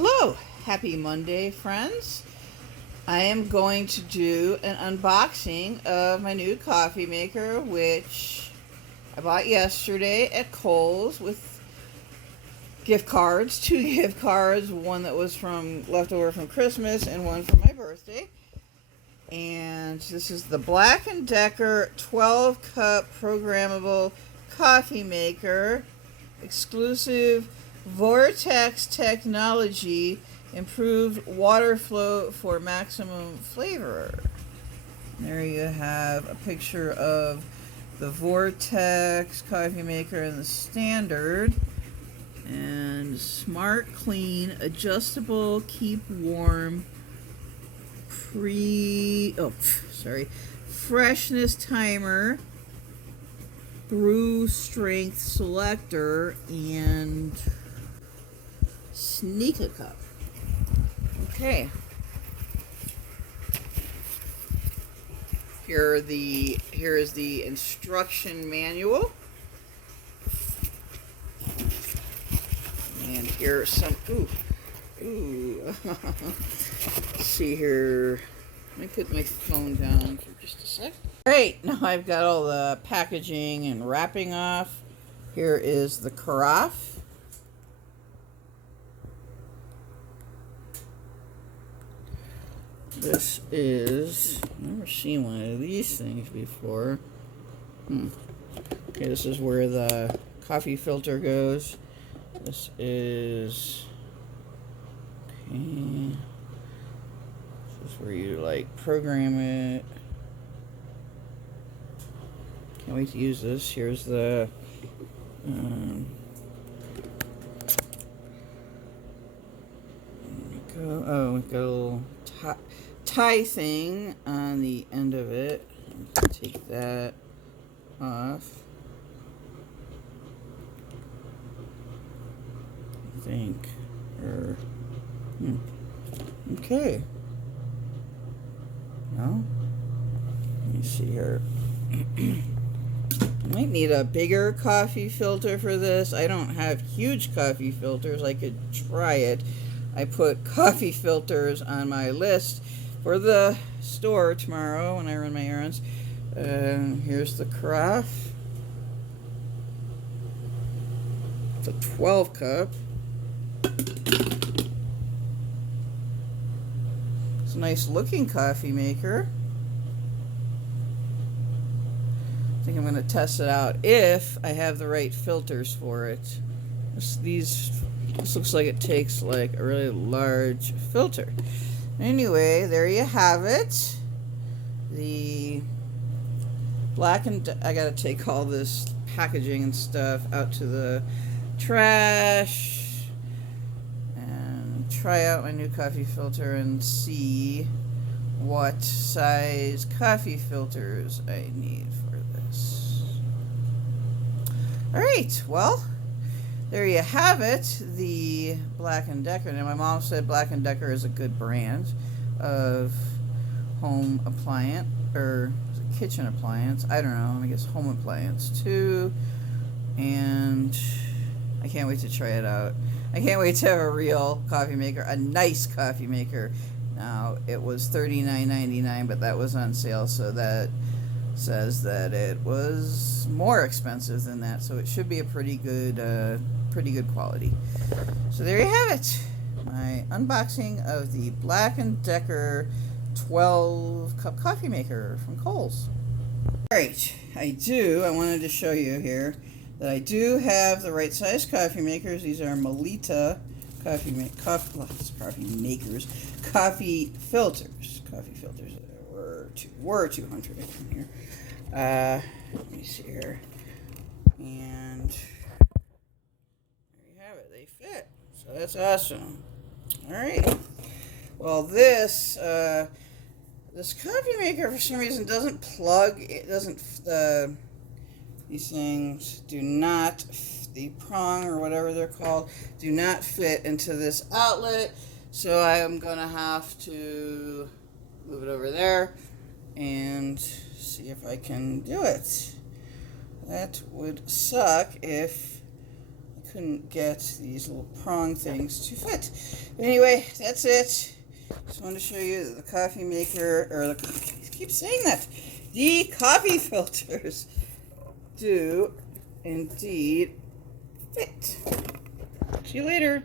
Hello, happy Monday, friends. I am going to do an unboxing of my new coffee maker, which I bought yesterday at Kohl's with gift cards, two gift cards, one that was from leftover from Christmas and one for my birthday. And this is the Black & Decker 12 cup programmable coffee maker, exclusive Vortex technology, improved water flow for maximum flavor. There you have a picture of the Vortex coffee maker and the standard. And smart, clean, adjustable, keep warm, freshness timer, brew strength selector, and sneak a cup. Okay. Here is the instruction manual. And here's some let's see here. Let me put my phone down for just a sec. Great, now I've got all the packaging and wrapping off. Here is the carafe. This is, I've never seen one of these things before. Okay, this is where the coffee filter goes. This is, okay, this is where you like program it. Can't wait to use this. Here's the we've got a little tie thing on the end of it. Take that off. I think, okay. No, let me see here. I might need a bigger coffee filter for this. I don't have huge coffee filters. I could try it. I put coffee filters on my list for the store tomorrow when I run my errands. Here's the carafe. It's a 12 cup. It's a nice looking coffee maker. I think I'm going to test it out if I have the right filters for it. This looks like it takes like a really large filter. Anyway, there you have it. The I gotta take all this packaging and stuff out to the trash and try out my new coffee filter and see what size coffee filters I need for this. Alright, well, there you have it, the Black & Decker. Now, my mom said Black & Decker is a good brand of home appliance, or kitchen appliance. I don't know, I guess home appliance too. And I can't wait to try it out. I can't wait to have a real coffee maker, a nice coffee maker. Now, it was $39.99, but that was on sale, so that says that it was more expensive than that, so it should be a pretty good quality. So there you have it, my unboxing of the Black & Decker 12 cup coffee maker from Kohl's. Alright, I wanted to show you here that I do have the right size coffee makers. These are Melita coffee filters. Were 200 in here. Let me see here. And there you have it. They fit. So that's awesome. Alright. Well, this coffee maker for some reason doesn't plug. It doesn't. These things do not. The prong or whatever they're called do not fit into this outlet. So I am gonna have to move it over there and see if I can do it. That would suck if the couldn't get these little prong things to fit. But anyway, that's it. Just wanted to show you that the coffee maker, or I keep saying that, the coffee filters do indeed fit. See you later.